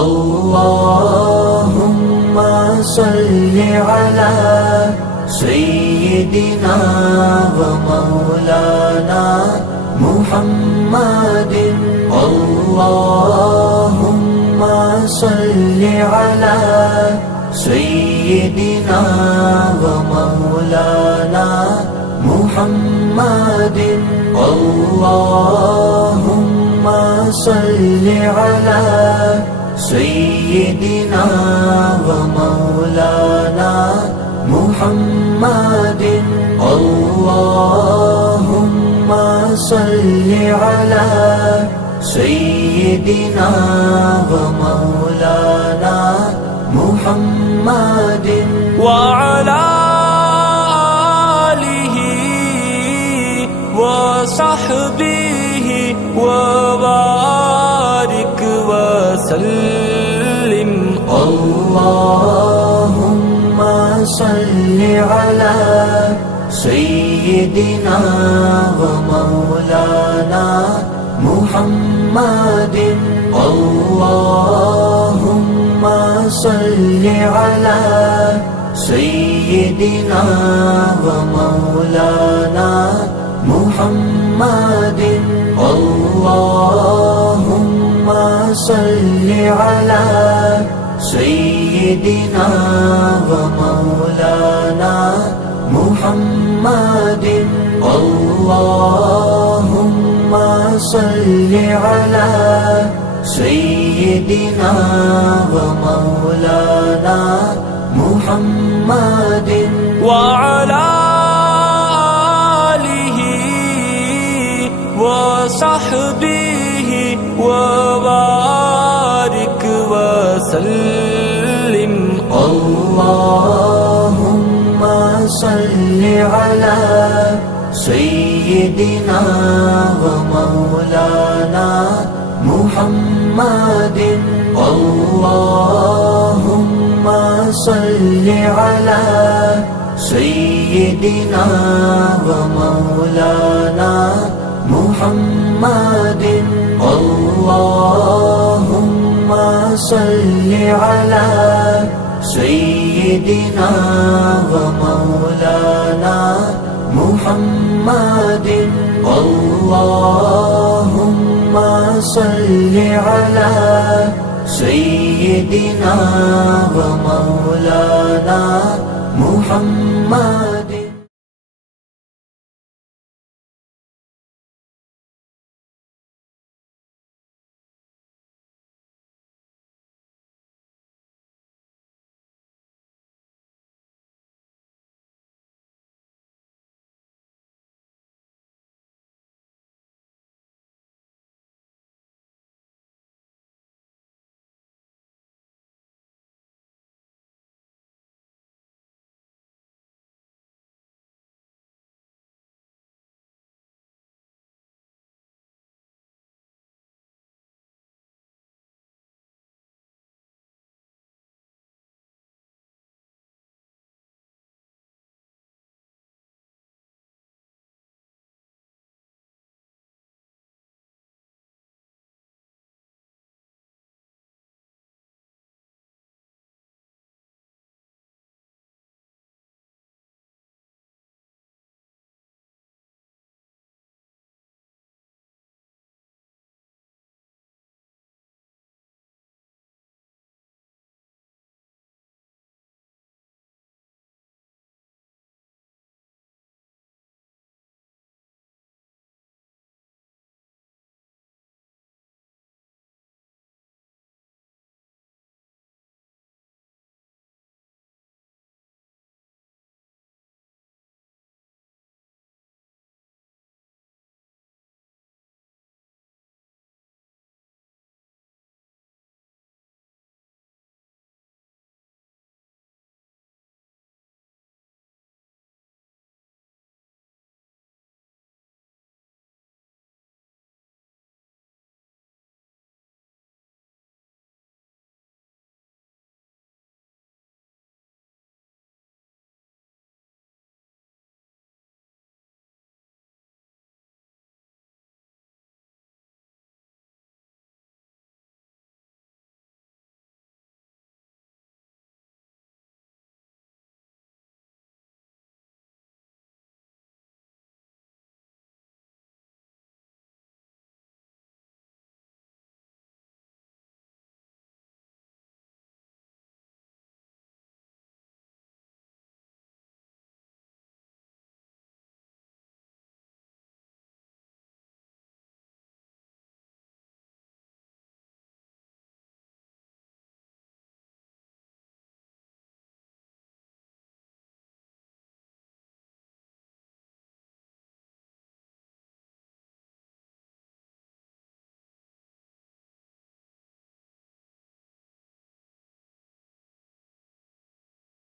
اللهم صل على سيدنا ومولانا محمد اللهم صل على سيدنا ومولانا محمد اللهم صل على سيدنا ومولانا محمد اللهم صل على سيدنا ومولانا محمد وعلى آله وصحبه وبارك وسلم اللهم صل على سيدنا ومولانا محمد اللهم صل على سيدنا ومولانا محمد اللهم صل على سيدنا ومولانا محمد اللهم صل على سيدنا ومولانا محمد وعلى آله وصحبه وبارك وسلم اللهم صل على سيدنا ومولانا محمد اللهم صل على سيدنا ومولانا محمد اللهم صل على سيدنا ومولانا محمد اللهم صل على سيدنا ومولانا محمد